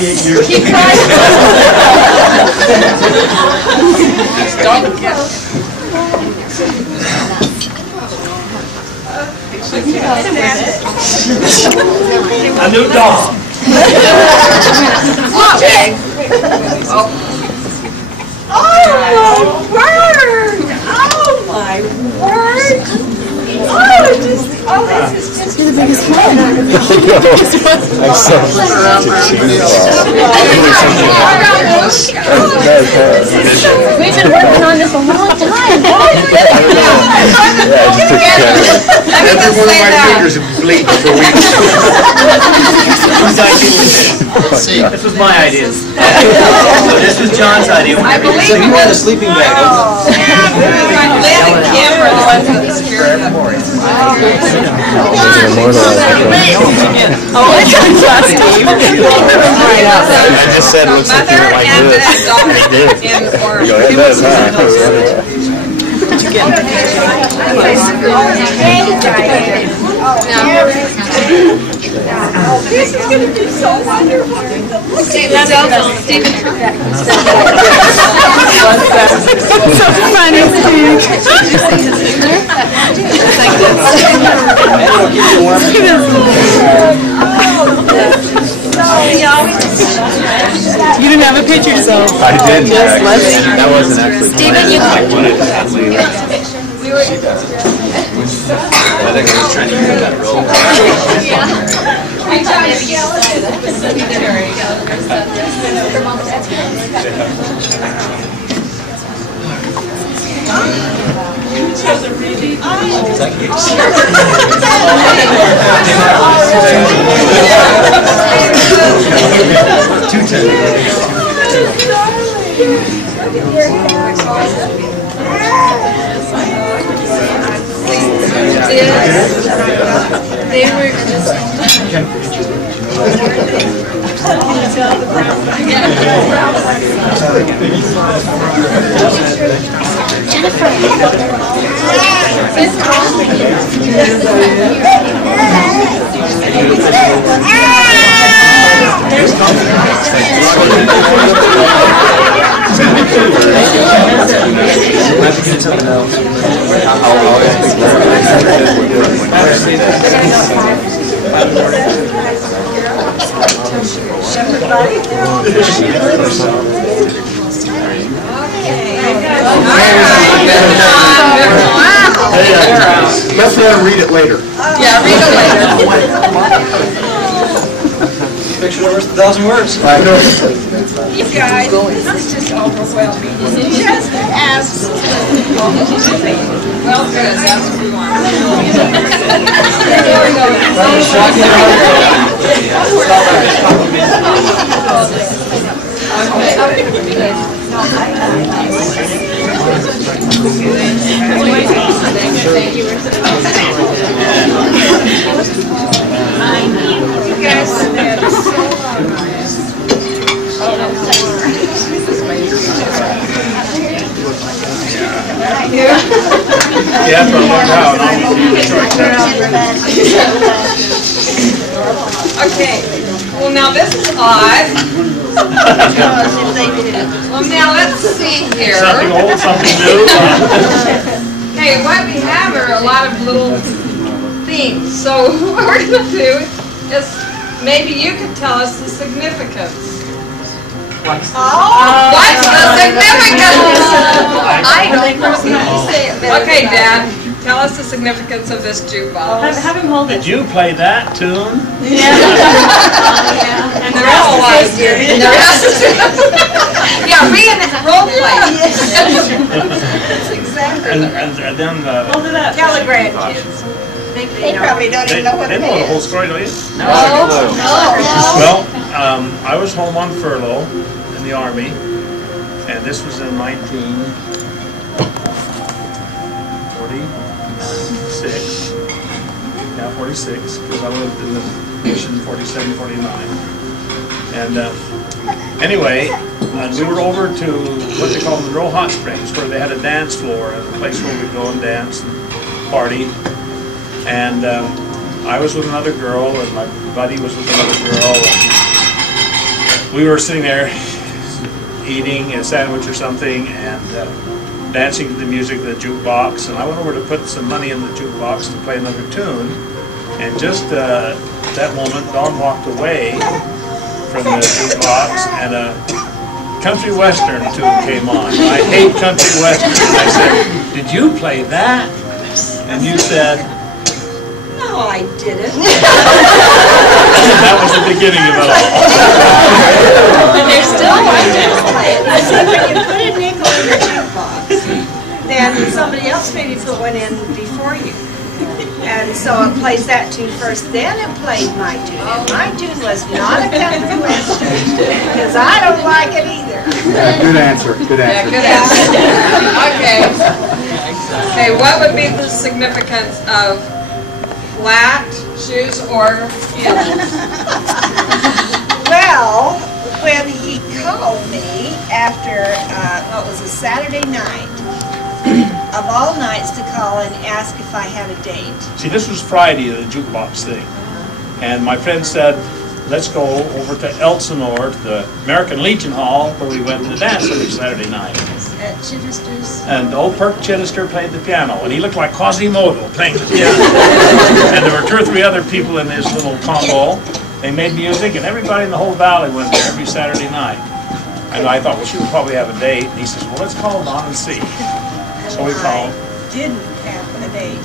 48 years. Keep trying. Don't get a new dog. Okay. Oh. Oh my word! Oh my word! Oh, this is just the biggest fan. I'm so We've been working on this a long time. This was my idea. This was John's idea. I believe you had a sleeping bag. Lynn and Kim are the ones with the spirit of Oh, it's last time. I just said it looks like you were like this. This is going to be so wonderful. Stephen. So funny, Steve. You didn't have a picture, so I didn't actually. That wasn't actually. Stephen, you I think I was trying to get that role. They were Let's let him read it later. Yeah, read it later. Picture over 1,000 words. You guys, this is just overwhelming. Just absolutely. Well, good. That's what we want. There we go. Yeah, for a long time. Okay. Well, now this is odd. Well, now let's see here. Something old, something new. Hey, what we have are a lot of little things. So what we're going to do is maybe you could tell us the significance. What's the significance? I don't know. Okay, Dad, tell us the significance of this jukebox. have him hold it. Did you play that tune? Yeah. And the rest of us here. And the rest of yeah, we in role play. Exactly. And then Hold it up. Telegram kids. They probably don't even know what they it know the whole is. story, don't you? No. Well, I was home on furlough in the Army, and this was in 1946. Yeah, 46, because I lived in the mission 47, 49. And anyway, we were over to what they call Monroe Hot Springs, where they had a dance floor, and a place where we'd go and dance and party. And I was with another girl, and my buddy was with another girl. we were sitting there eating a sandwich or something and dancing to the music of the jukebox, and I went over to put some money in the jukebox to play another tune, and just that moment Dawn walked away from the jukebox and a country western tune came on. I hate country western. I said, "Did you play that?" And you said, No, I didn't. that was the beginning of it all. And they're still like that. See, when you put a nickel in the jukebox, then somebody else maybe put one in before you. And so it plays that tune first, then it played my tune. And my tune was not a country western, because I don't like it either. Good answer. Good Yeah, answer. good answer. Okay. Okay, what would be the significance of flat shoes or heels? Well, when he called me after, what was a Saturday night, of all nights to call and ask if I had a date. See, this was Friday, the jukebox thing. And my friend said, let's go over to Elsinore, to the American Legion Hall, where we went to dance every Saturday night. At Chittister's. And old Perk Chittister played the piano, and he looked like Quasimodo playing the piano. And there were 2 or 3 other people in this little combo. They made music, and everybody in the whole valley went there every Saturday night. And I thought, well, she would probably have a date. And he says, well, let's call Don and see. So we called. I didn't have a date.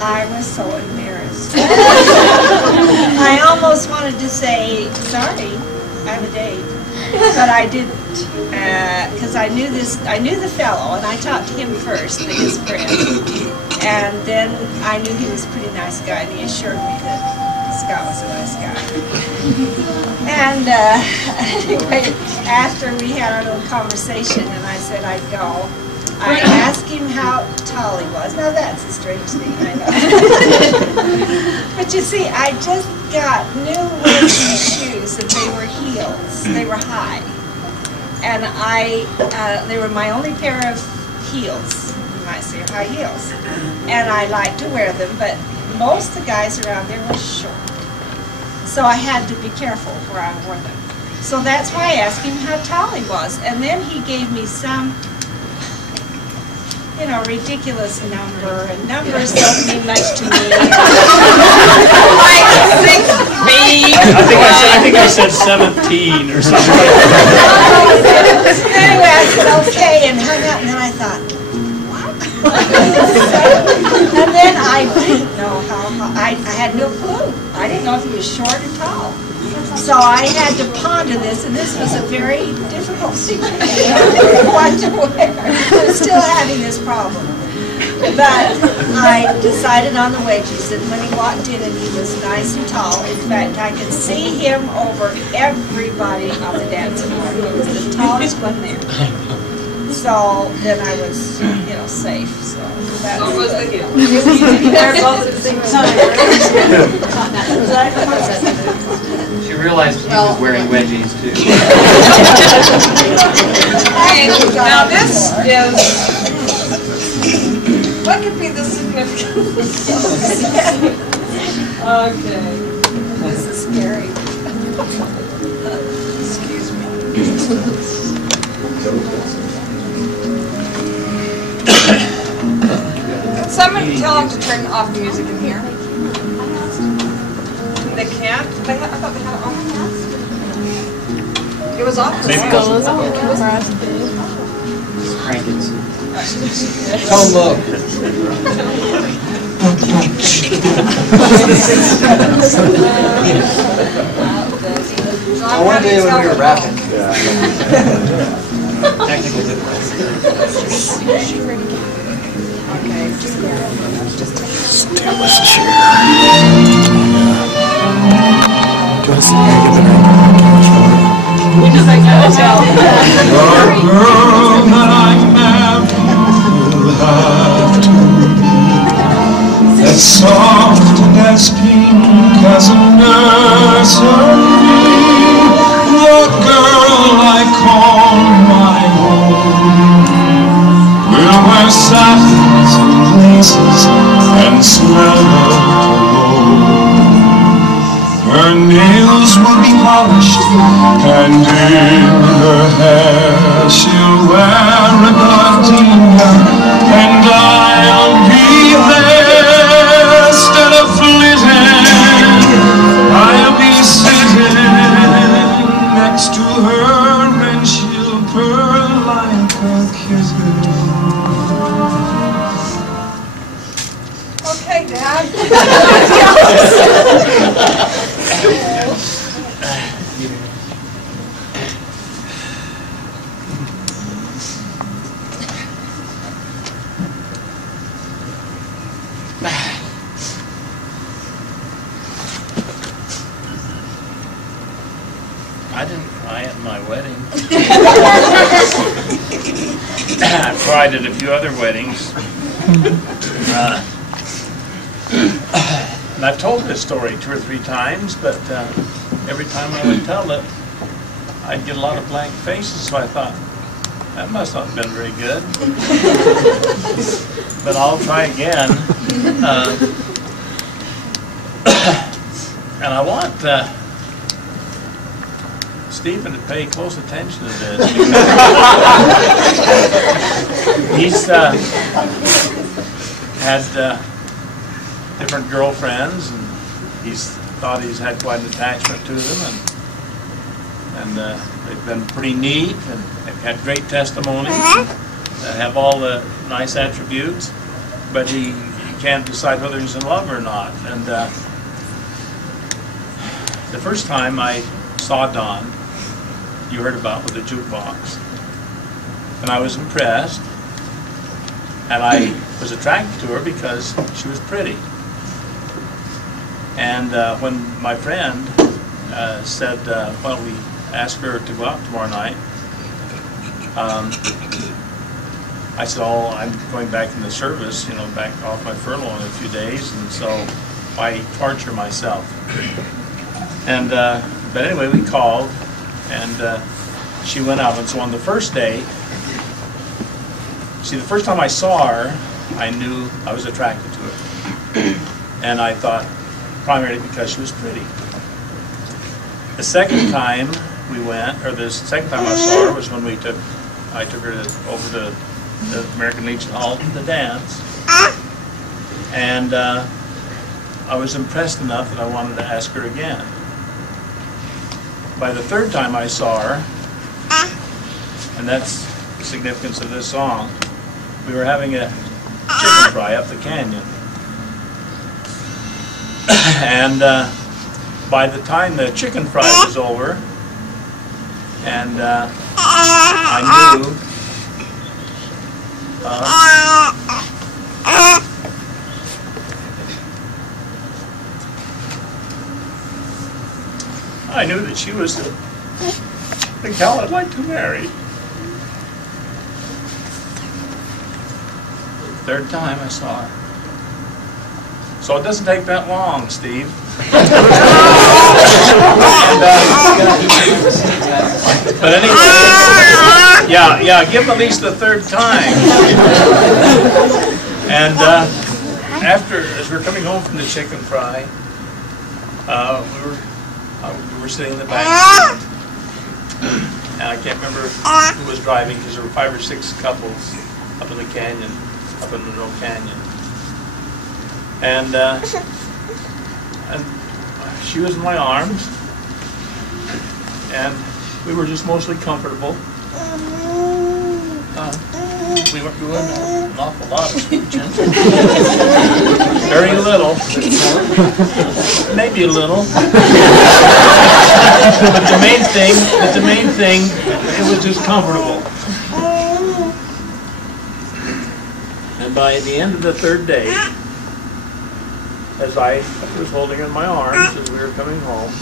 I was so embarrassed. I almost wanted to say, sorry, I have a date. But I didn't. Because I knew the fellow, and I talked to him first, his friend. And then I knew he was a pretty nice guy, and he assured me that Scott was a nice guy. And anyway, after we had our little conversation, and I said I'd go, I asked him how tall he was. Now that's a strange thing, I know. But you see, I just got new racing shoes, and they were heels. They were high. And they were my only pair of heels. You might say high heels. And I liked to wear them, but most of the guys around there were short. So I had to be careful where I wore them. So that's why I asked him how tall he was. And then he gave me some, you know, ridiculous number, and numbers don't mean much to me. Like 6 feet. I think I said 17 or something. Anyway, I said okay and hung up, and then I thought, what? And then I didn't know how, I had no clue. I didn't know if he was short or tall. So I had to ponder this, and this was a very difficult situation. What to wear. I'm still having this problem. But I decided on the wedges, and when he walked in, and he was nice and tall. In fact, I could see him over everybody on the dance floor. He was the tallest one there. So then I was, you know, safe. So that So was the heel. They're both at the same time. She realized he was wearing wedgies too. Okay, now this is, what could be the significance? Okay. This is scary. Excuse me. Can someone tell them to turn off the music in here? They can't? I thought they had it on. It was off. Maybe it Goes on Crank it. Tone low. Oh, one day when we were rapping. Technical difficulties. Stainless chair. Do you want to see me give it as soft and as pink as a nursery, the girl I call my own will wear satins and laces and smell of cologne. Her nails will be polished, and in her hair she'll wear a gardenia, and I'll be there instead of flitting. I'll be sitting next to her, and she'll purr like a kitten. Okay, Dad. I didn't cry at my wedding. I cried at a few other weddings. And I've told this story 2 or 3 times, but every time I would tell it, I'd get a lot of blank faces, so I thought, that must not have been very good. But I'll try again. And I want Stephen to pay close attention to this. He's had different girlfriends, and he's thought he's had quite an attachment to them, and they've been pretty neat, and they've had great testimonies that have all the nice attributes, but he can't decide whether he's in love or not. And the first time I saw Dawn, you heard about with the jukebox, and I was impressed, and I was attracted to her because she was pretty. And when my friend said, well, we asked her to go out tomorrow night, I said, oh, I'm going back in the service, you know, back off my furlough in a few days, and so I torture myself. And but anyway, we called, and she went out. And so on the first day, see, the first time I saw her, I knew I was attracted to her. And I thought, primarily because she was pretty. The second time we went, or the second time I saw her, was when I took her over to the American Legion Hall to dance. And I was impressed enough that I wanted to ask her again. By the third time I saw her, and that's the significance of this song, we were having a chicken fry up the canyon. And by the time the chicken fry was over, and I knew that she was the gal I'd like to marry. Third time I saw her. So it doesn't take that long, Steve. But anyway, yeah, give them at least the third time. And as we were coming home from the chicken fry, we were sitting in the back seat, and I can't remember who was driving because there were 5 or 6 couples up in the canyon, up in the Monroe Canyon. And she was in my arms, and we were just mostly comfortable. We weren't doing an awful lot of scooching. Very little. Maybe a little. But the main thing, it was just comfortable. And by the end of the third day, as I was holding her in my arms as we were coming home,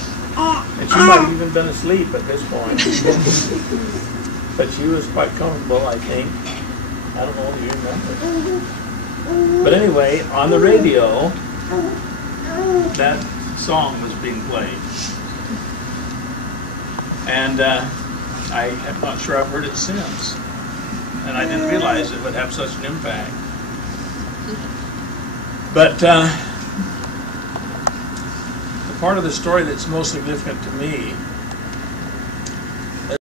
and she might have even been asleep at this point, but she was quite comfortable, I think. I don't know if you remember. But anyway, on the radio, that song was being played. And I'm not sure I've heard it since. And I didn't realize it would have such an impact. But the part of the story that's most significant to me